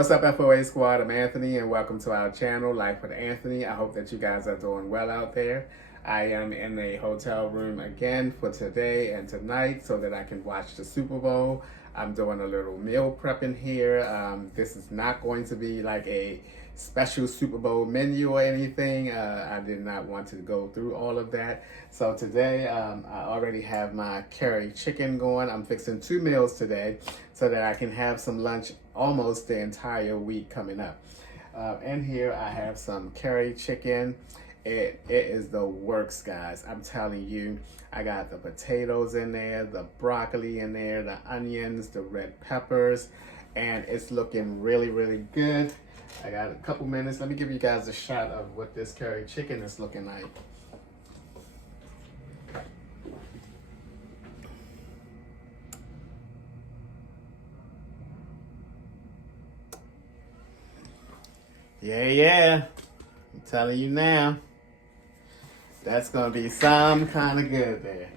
What's up, FOA Squad? I'm Anthony, and welcome to our channel, Life with Anthony. I hope that you guys are doing well out there. I am in a hotel room again for today and tonight so that I can watch the Super Bowl. I'm doing a little meal prepping here. This is not going to be like a special Super Bowl menu or anything. I did not want to go through all of that. So today, I already have my curry chicken going. I'm fixing 2 meals today so that I can have some lunch almost the entire week coming up. In here, I have some curry chicken. It is the works, guys. I'm telling you. I got the potatoes in there, the broccoli in there, the onions, the red peppers, and it's looking really, really good. I got a couple minutes. Let me give you guys a shot of what this curry chicken is looking like. Yeah. I'm telling you now. That's gonna be some kind of good there.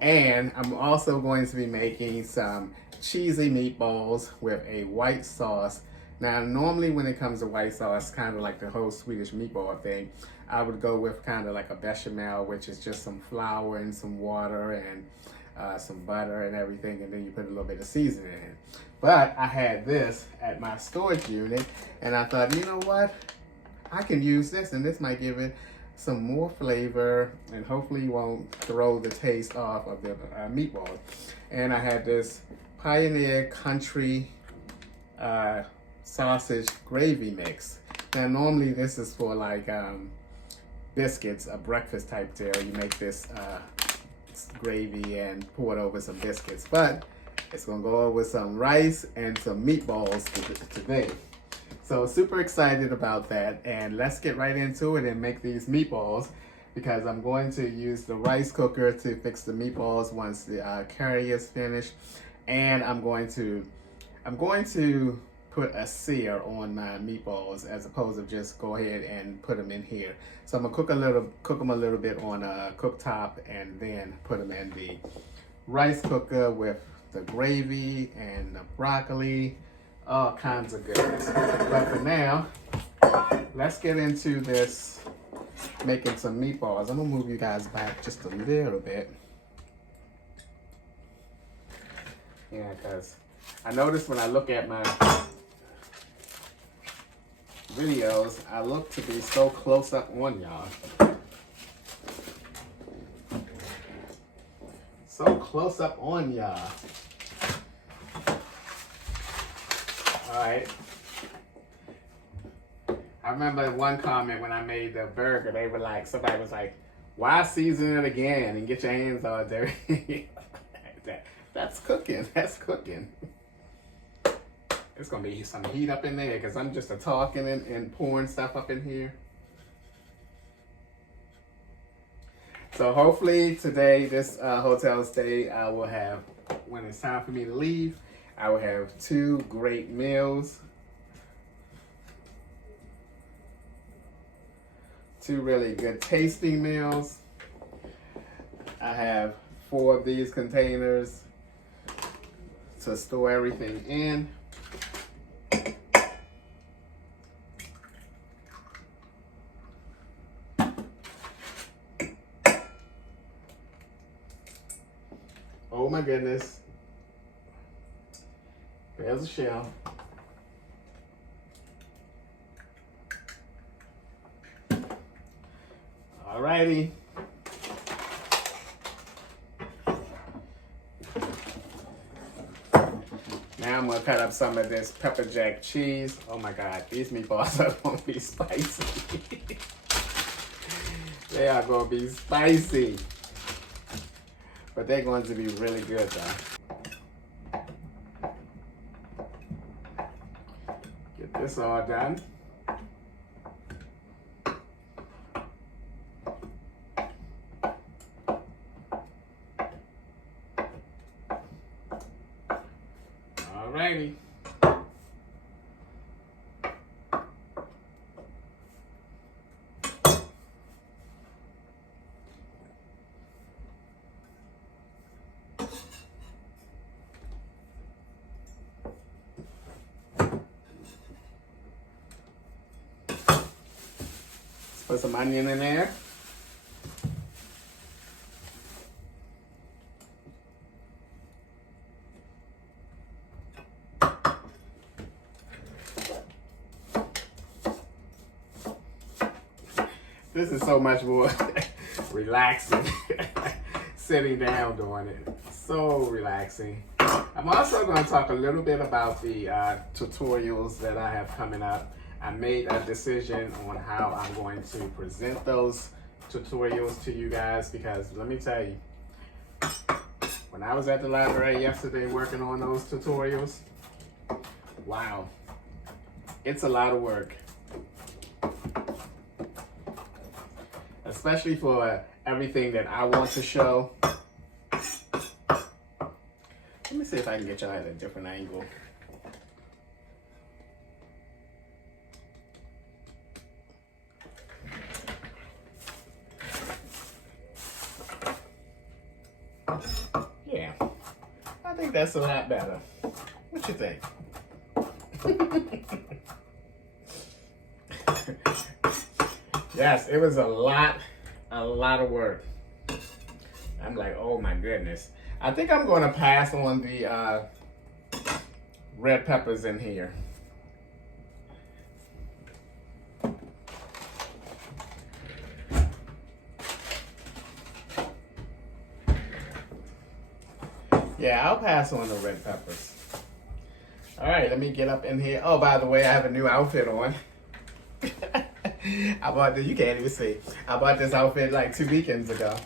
And I'm also going to be making some cheesy meatballs with a white sauce. Now, normally when it comes to white sauce, kind of like the whole Swedish meatball thing, I would go with kind of like a bechamel, which is just some flour and some water and some butter and everything, and then you put a little bit of seasoning in. But I had this at my storage unit, and I thought, you know what? I can use this, and this might give it some more flavor and hopefully won't throw the taste off of the meatballs. And I had this Pioneer Country sausage gravy mix. Now normally this is for like biscuits, a breakfast type deal. You make this gravy and pour it over some biscuits, but it's gonna go over with some rice and some meatballs today. So super excited about that, and let's get right into it and make these meatballs, because I'm going to use the rice cooker to fix the meatballs once the curry is finished, and I'm going to put a sear on my meatballs as opposed to just go ahead and put them in here. So I'm gonna cook them a little bit on a cooktop and then put them in the rice cooker with the gravy and the broccoli. All kinds of goodness. But for now, let's get into this making some meatballs. I'm gonna move you guys back just a little bit. Yeah, because I noticed when I look at my videos, I look to be so close up on y'all. So close up on y'all. Alright. I remember one comment when I made the burger, they were like, somebody was like, why season it again and get your hands all dirty? That's cooking. That's cooking. It's going to be some heat up in there because I'm just talking and pouring stuff up in here. So hopefully today, this hotel stay, I will have, when it's time for me to leave, I will have 2 great meals. 2 really good tasting meals. I have 4 of these containers to store everything in. Oh my goodness. There's a shell. Alrighty. Now I'm gonna cut up some of this pepper jack cheese. Oh my God, these meatballs are gonna be spicy. They are gonna be spicy. But they're going to be really good though. Get this all done. Alrighty. Put some onion in there. This is so much more relaxing sitting down doing it. So relaxing. I'm also going to talk a little bit about the tutorials that I have coming up. I made a decision on how I'm going to present those tutorials to you guys, because let me tell you, when I was at the library yesterday working on those tutorials, wow, it's a lot of work. Especially for everything that I want to show. Let me see if I can get y'all at a different angle. Yeah, I think that's a lot better. What you think? Yes, it was a lot of work. I'm like, oh my goodness. I think I'm going to pass on the red peppers in here. Yeah, I'll pass on the red peppers. All right, let me get up in here. Oh, by the way, I have a new outfit on. I bought this, you can't even see. I bought this outfit like 2 weekends ago.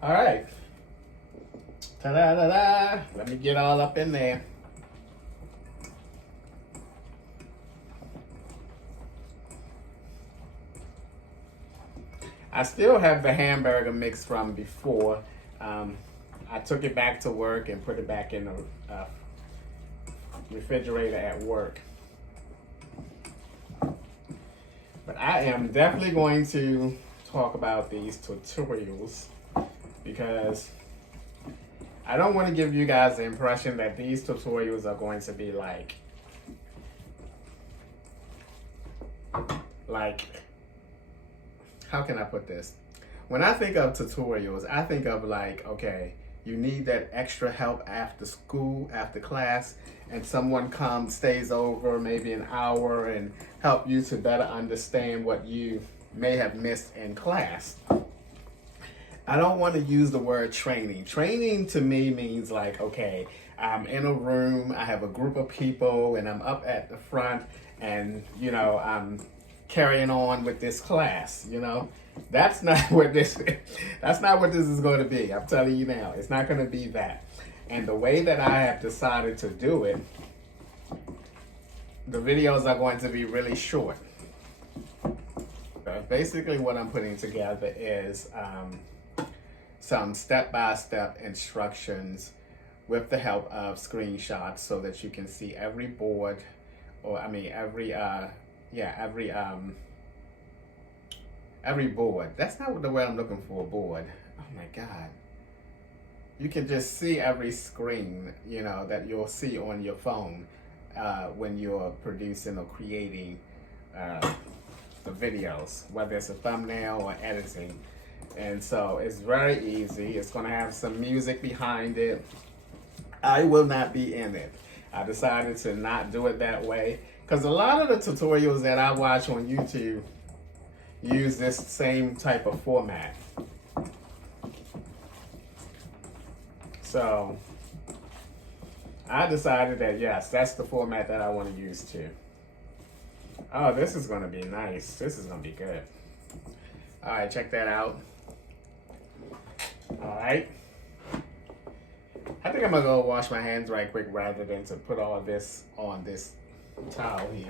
All right. Ta-da-da-da. Let me get all up in there. I still have the hamburger mix from before. I took it back to work and put it back in the refrigerator at work. But I am definitely going to talk about these tutorials, because I don't want to give you guys the impression that these tutorials are going to be like, how can I put this? When I think of tutorials, I think of like, okay, you need that extra help after school, after class, and someone comes, stays over maybe an hour and help you to better understand what you may have missed in class. I don't want to use the word training. Training to me means like, okay, I'm in a room, I have a group of people, and I'm up at the front, and you know, I'm carrying on with this class, you know. That's not what this is going to be. I'm telling you now, it's not going to be that. And the way that I have decided to do it, the videos are going to be really short. Basically what I'm putting together is some step-by-step instructions with the help of screenshots, so that you can see every board, or I mean every board. That's not the word I'm looking for, board. Oh my God. You can just see every screen, you know, that you'll see on your phone when you're producing or creating the videos, whether it's a thumbnail or editing. And so it's very easy. It's gonna have some music behind it. I will not be in it. I decided to not do it that way, because a lot of the tutorials that I watch on YouTube use this same type of format. So I decided that yes, that's the format that I want to use too. Oh, this is going to be nice. This is going to be good. All right, check that out. All right. I think I'm going to go wash my hands right quick rather than to put all of this on this towel here.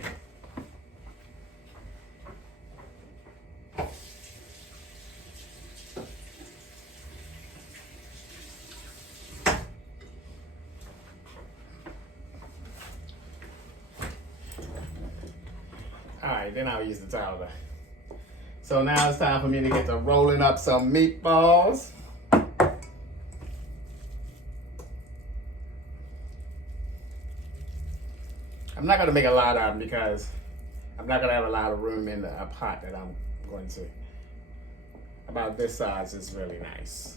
Alright, then I'll use the towel. So now it's time for me to get to rolling up some meatballs. I'm not going to make a lot of them because I'm not gonna have a lot of room in a pot that I'm going to. About this size is really nice,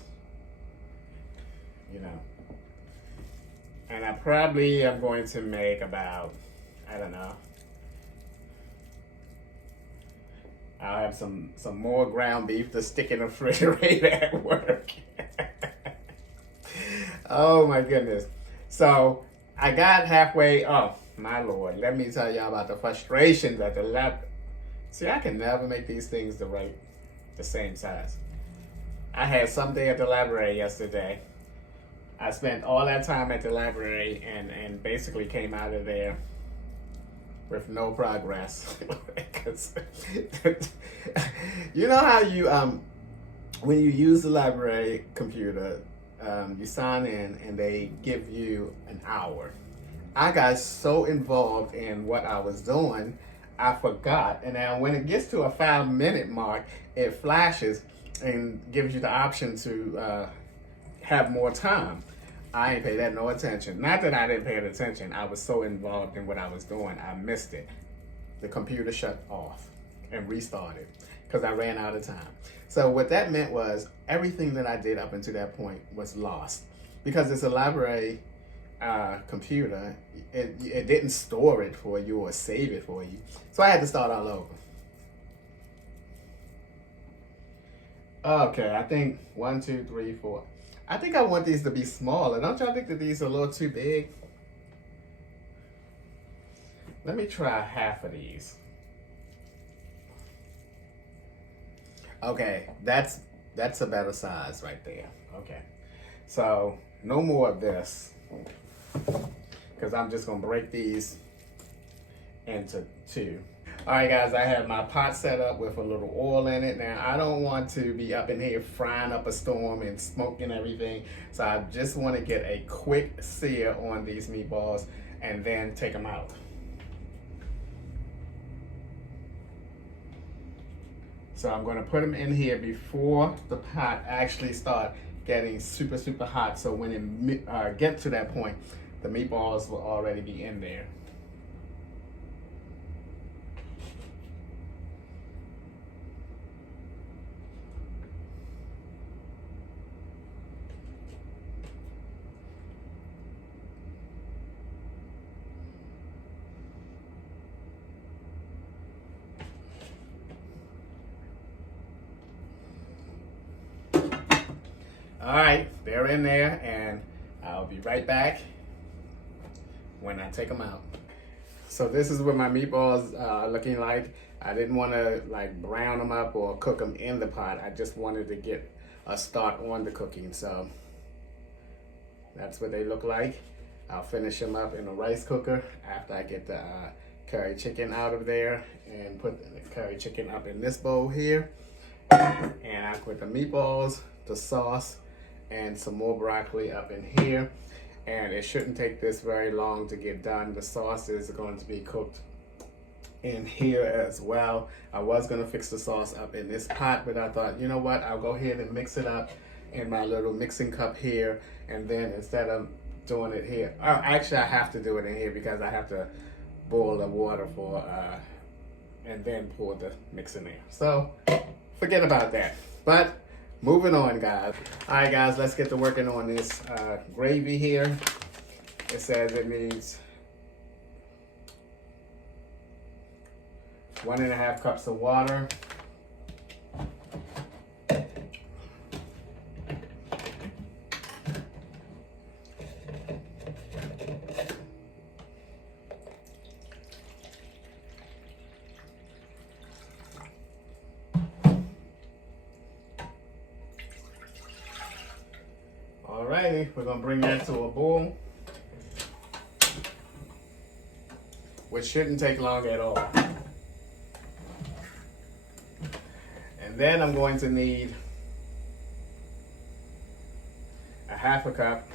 you know. And I probably am going to make about, I don't know. I'll have some more ground beef to stick in the refrigerator at work. Oh my goodness. So I got halfway. Oh my Lord. Let me tell y'all about the frustrations at the lab. See, I can never make these things the same size. I had something at the library yesterday. I spent all that time at the library and basically came out of there with no progress. You know how you when you use the library computer, you sign in and they give you an hour. I got so involved in what I was doing, I forgot. And now when it gets to a 5-minute mark, it flashes and gives you the option to have more time. I ain't paid that no attention. Not that I didn't pay attention. I was so involved in what I was doing, I missed it. The computer shut off and restarted because I ran out of time. So what that meant was everything that I did up until that point was lost. Because it's a library computer, it didn't store it for you or save it for you. So I had to start all over. Okay, I think 1, 2, 3, 4. I think I want these to be smaller. Don't y'all think that these are a little too big? Let me try half of these. Okay, that's a better size right there. Okay, so no more of this because I'm just gonna break these into 2. All right, guys, I have my pot set up with a little oil in it. Now, I don't want to be up in here frying up a storm and smoking everything. So I just want to get a quick sear on these meatballs and then take them out. So I'm going to put them in here before the pot actually start getting super, super hot. So when it gets to that point, the meatballs will already be in there. All right, they're in there, and I'll be right back when I take them out. So this is what my meatballs are looking like. I didn't want to like brown them up or cook them in the pot. I just wanted to get a start on the cooking. So that's what they look like. I'll finish them up in a rice cooker after I get the curry chicken out of there and put the curry chicken up in this bowl here. And I put the meatballs, the sauce, and some more broccoli up in here. And it shouldn't take this very long to get done. The sauce is going to be cooked in here as well. I was gonna fix the sauce up in this pot, but I thought, you know what, I'll go ahead and mix it up in my little mixing cup here. And then instead of doing it here, actually I have to do it in here because I have to boil the water for, and then pour the mix in there. So forget about that. But moving on, guys. All right, guys, let's get to working on this gravy here. It says it needs 1.5 cups of water. Alrighty, we're gonna bring that to a boil, which shouldn't take long at all. And then I'm going to need 1/2 cup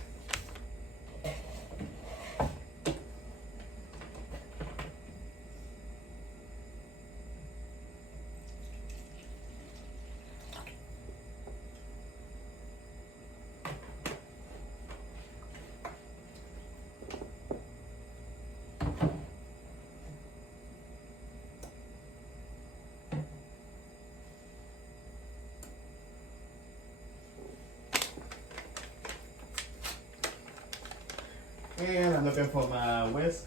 And I'm looking for my whisk.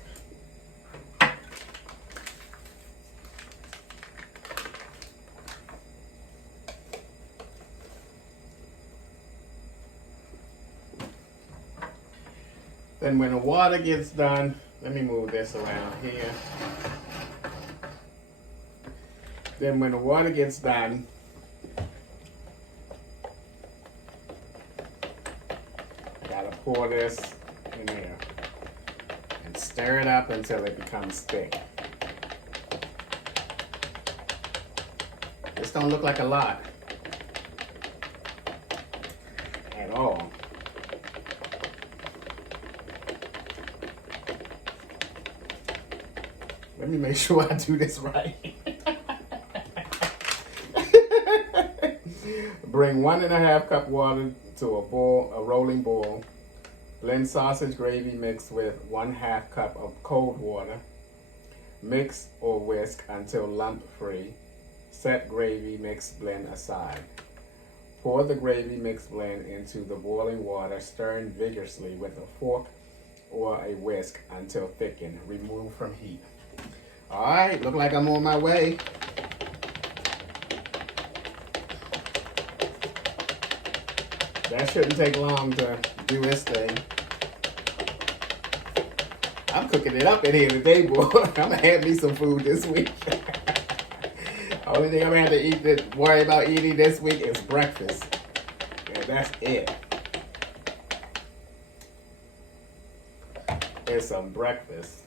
Then when the water gets done, let me move this around here. Then when the water gets done, I gotta pour this in there and stir it up until it becomes thick. This don't look like a lot at all. Let me make sure I do this right. Bring 1.5 cup water to a rolling boil. Blend sausage gravy mixed with 1/2 cup of cold water. Mix or whisk until lump free. Set gravy mix blend aside. Pour the gravy mix blend into the boiling water, stirring vigorously with a fork or a whisk until thickened. Remove from heat. All right, look like I'm on my way. That shouldn't take long to do this thing. I'm cooking it up in here today, boy. I'm gonna have me some food this week. Only thing I'm gonna have to eat worry about eating this week is breakfast. And that's it. It's some breakfast.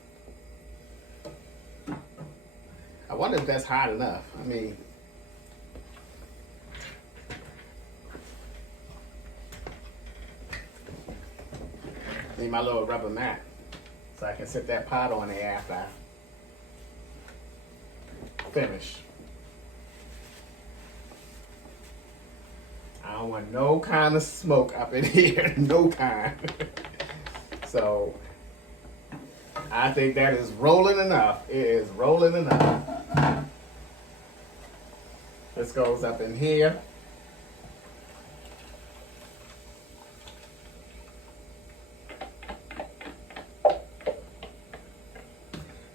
I wonder if that's hot enough. I mean, need my little rubber mat so I can sit that pot on there after I finish. I don't want no kind of smoke up in here, no kind. So I think that is rolling enough. It is rolling enough. This goes up in here.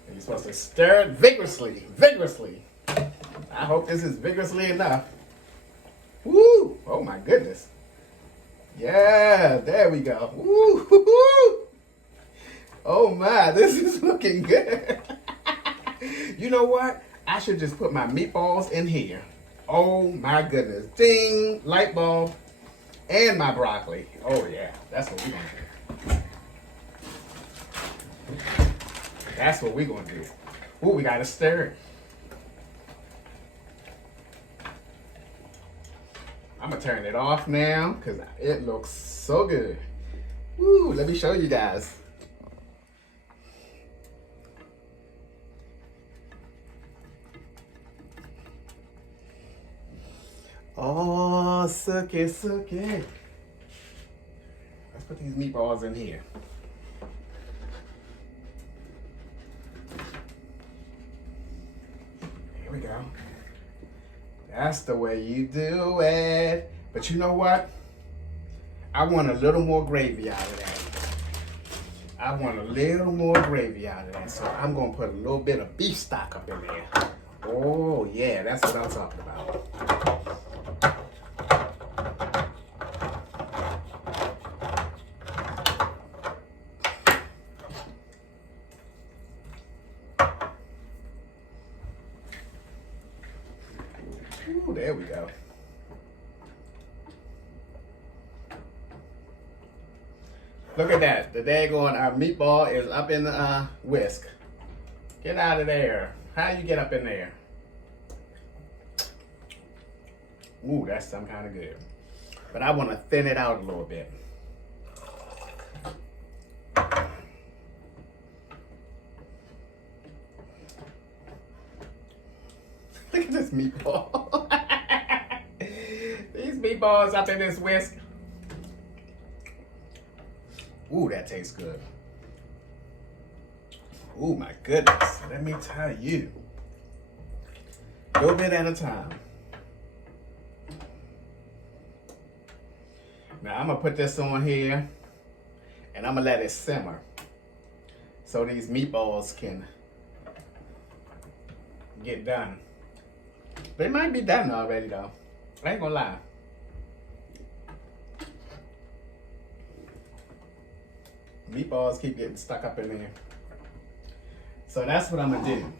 And you're supposed to stir it vigorously, vigorously. I hope this is vigorously enough. Woo! Oh my goodness. Yeah, there we go. Woo! Oh my, this is looking good. You know what? I should just put my meatballs in here. Oh my goodness. Ding! Light bulb. And my broccoli. Oh yeah, that's what we're gonna do. That's what we're gonna do. Ooh, we gotta stir it. I'm gonna turn it off now because it looks so good. Woo, let me show you guys. Oh, sucky, sucky. Let's put these meatballs in here. Here we go. That's the way you do it. But you know what? I want a little more gravy out of that. I want a little more gravy out of that. So I'm going to put a little bit of beef stock up in there. Oh, yeah, that's what I'm talking about. Ooh, there we go. Look at that. The daggone meatball is up in the whisk. Get out of there. How you get up in there? Ooh, that's some kind of good. But I want to thin it out a little bit. Look at this meatball. These meatballs up in this whisk. Ooh, that tastes good. Ooh, my goodness. Let me tell you. A little bit at a time. Now, I'm going to put this on here, and I'm going to let it simmer. so these meatballs can get done. They might be done already though. I ain't gonna lie. Meatballs keep getting stuck up in there. So that's what I'm gonna do.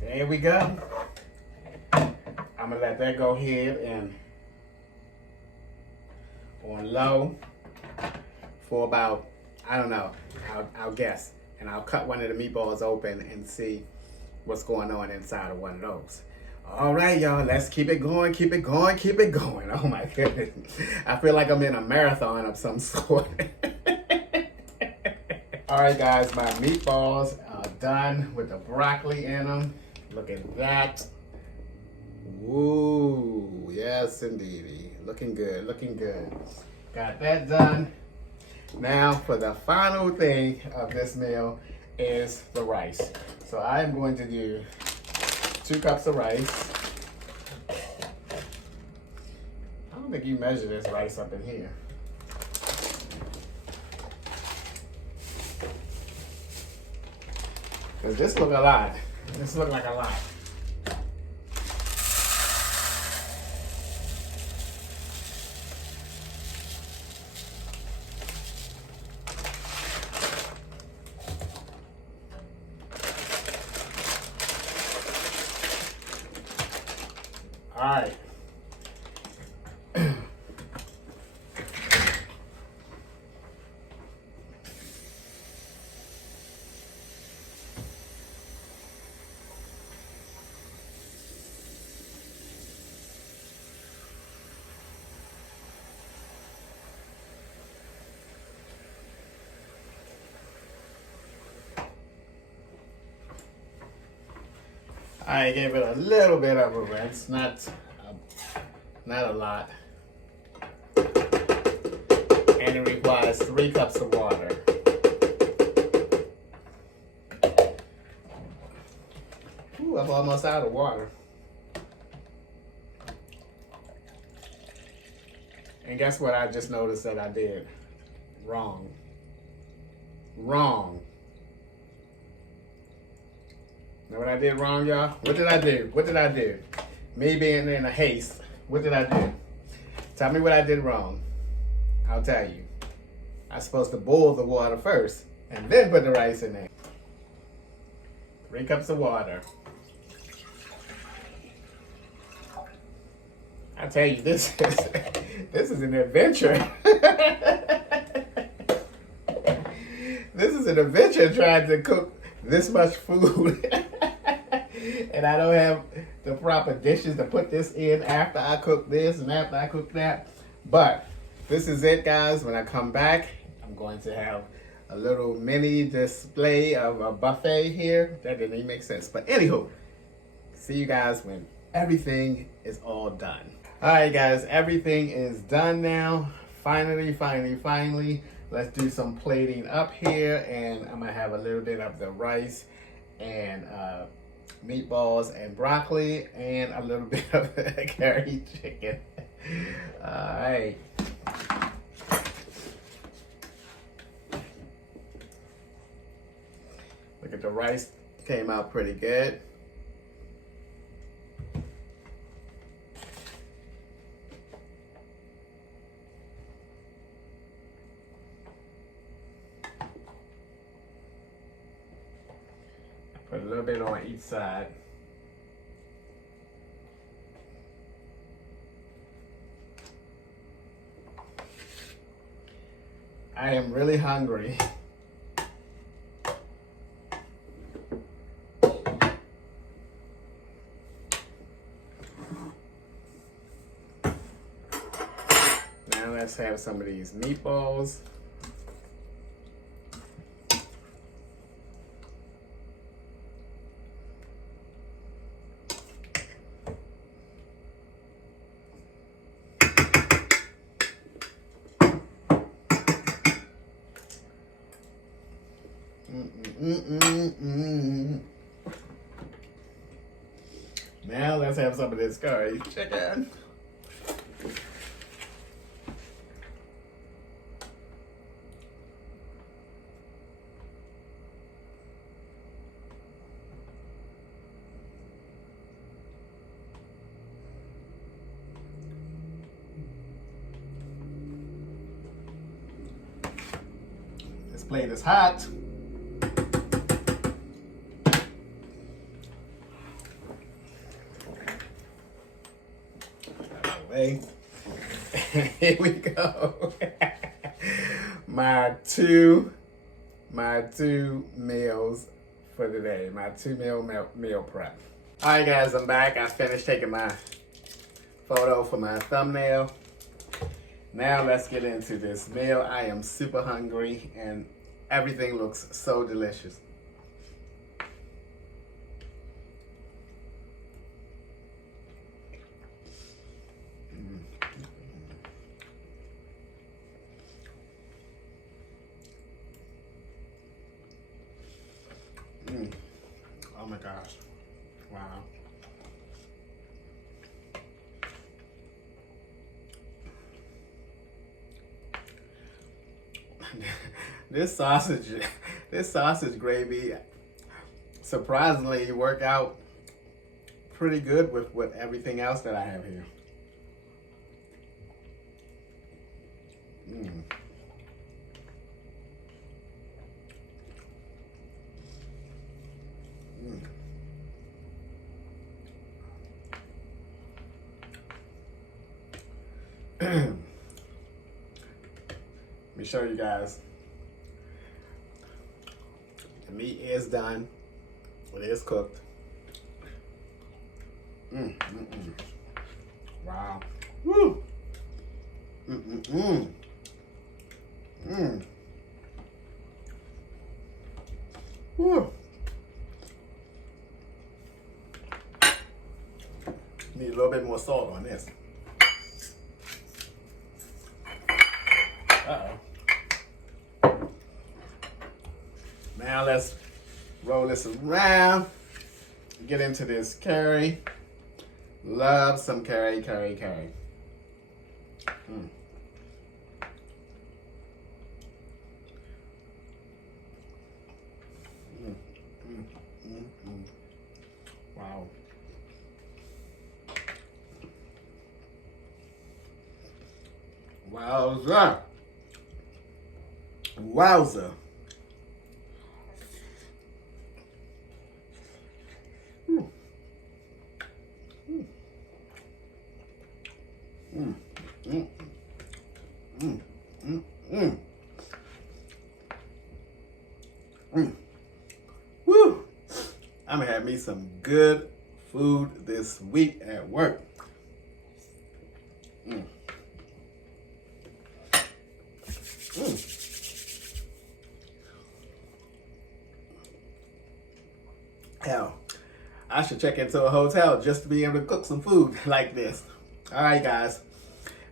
There we go. I'm gonna let that go ahead and on low for about, I don't know, I'll guess. And I'll cut one of the meatballs open and see what's going on inside of one of those. All right, y'all, let's keep it going, keep it going, keep it going. Oh my goodness. I feel like I'm in a marathon of some sort. All right, guys, my meatballs are done with the broccoli in them. Look at that. Woo, yes indeedy. Looking good, looking good. Got that done. Now for the final thing of this meal is the rice. So I'm going to do 2 cups of rice. I don't think you measure this rice up in here. Because this look a lot. This look like a lot. All right. I gave it a little bit of a rinse, not a lot. And it requires 3 cups of water. Ooh, I'm almost out of water. And guess what I just noticed that I did wrong. Wrong. Know what I did wrong, y'all? What did I do? What did I do? Me being in a haste, what did I do? Tell me what I did wrong. I'll tell you. I'm supposed to boil the water first and then put the rice in there. 3 cups of water. I tell you, this is an adventure. This is an adventure trying to cook this much food. And I don't have the proper dishes to put this in after I cook this and after I cook that. But this is it, guys. When I come back, I'm going to have a little mini display of a buffet here. That didn't even make sense. But anywho, see you guys when everything is all done. All right, guys, everything is done now. Finally. Let's do some plating up here. And I'm gonna have a little bit of the rice and meatballs and broccoli and a little bit of curry chicken. All right. Look at the rice, came out pretty good. Put a little bit on each side. I am really hungry. Now let's have some of these meatballs. Now let's have some of this curry chicken. This plate is hot. Here we go. my two meals for today. My 2 meal prep. All right, guys, I'm back. I finished taking my photo for my thumbnail. Now let's get into this meal. I am super hungry and everything looks so delicious. Oh my gosh. Wow. This sausage gravy surprisingly worked out pretty good with everything else that I have here. Let me show you guys. The meat is done. It is cooked. Wow. Woo. Woo. Need a little bit more salt on this. Uh-oh. Now let's roll this around. Get into this curry. Love some curry. Wow. Wowza. Wowza. Woo! I'm gonna have me some good food this week at work. Hell, I should check into a hotel just to be able to cook some food like this. All right, guys.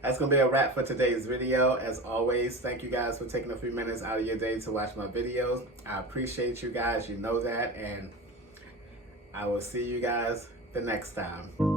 That's going to be a wrap for today's video. As always, thank you guys for taking a few minutes out of your day to watch my videos. I appreciate you guys. You know that. And I will see you guys the next time.